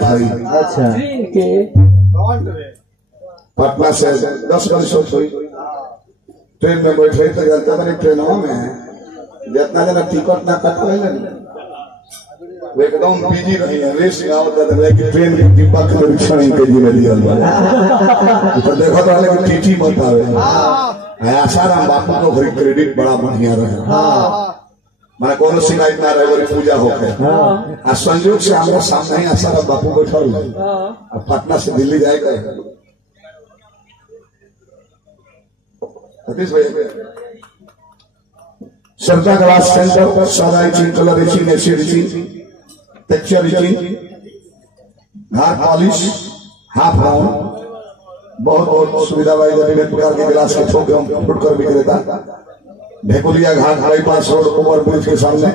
बात हुई। अच्छा पटना से 10 बजे हुई, ट्रेन में बैठे तो जनता बनी ट्रेनों में जितना जना टिकट ना कटवाई वो एकदम बिजी रही है। रेस गाँव कि ट्रेन के डिब्बा का निरीक्षण इनके जिम्मे दिया तो देखो तो कि टीटी मत आवे। आसाराम बापू को घरी क्रेडिट बड़ा बढ़िया रहे, मैं कोनो शिकायत ना रहे, बड़ी पूजा होके आ संयोग से हमारे सामने ही आसाराम बापू बैठल अब पटना से दिल्ली जाएगा। श्रद्धा क्लास सेंटर सादा etching, colour etching, acid etching, texture etching, half polish, half round, बहुत बहुत सुविधा वाली विभिन्न प्रकार के गिलास के थोक एवं फुटकर विक्रेता, ढेकुलिया घाट बाईपास रोड ओवर ब्रिज के सामने,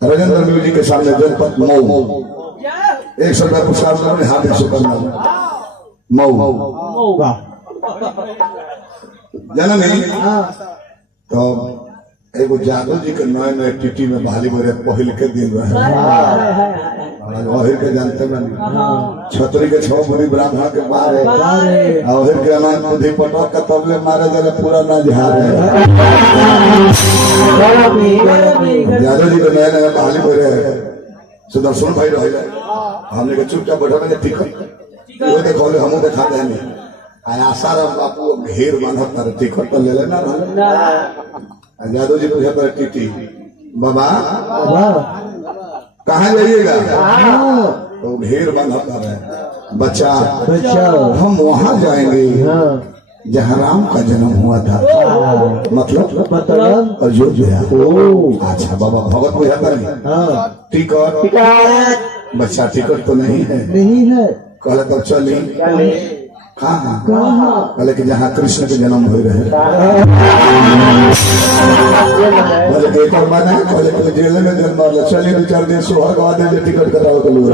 राजेंद्र म्यूजिक के सामने, जनपद मऊ। 100 रुपया पुरस्कार हार्दिक शुभकामनाएं। मऊ जाना नहीं तो एगो जादव जी के नए नए टीटी में बहाली मेरे पहल के दिन रहे के जानते में छतरी के 6 बुरी ब्राह्मण के मारे अहिर के अनाज बुद्धि पटक का तबले मारे जरा पूरा ना झारे। जादव जी के नए नए बहाली मेरे सुदर्शन भाई रहे हमने के चुपचाप बैठा में टिकट देखो हम देखा दे आसाराम बापू घेर बांधत तारे टिकट तो ले लेना जादव जी पूछा तारे टीटी बाबा कहाँ जाइएगा तो घेर बांधत तारे बच्चा हम वहाँ जाएंगे जहाँ राम का जन्म हुआ था, मतलब अयोध्या। अच्छा बाबा भगत पूछा तारे टिकट बच्चा टिकट तो नहीं है कहले तब चली कहाँ कहले कि जहाँ कृष्ण के जन्म हो रहे बोले एक और माना कहले कि जेल में जन्म चलिए 2-4 दिन सुहाग टिकट कराओ तो लोग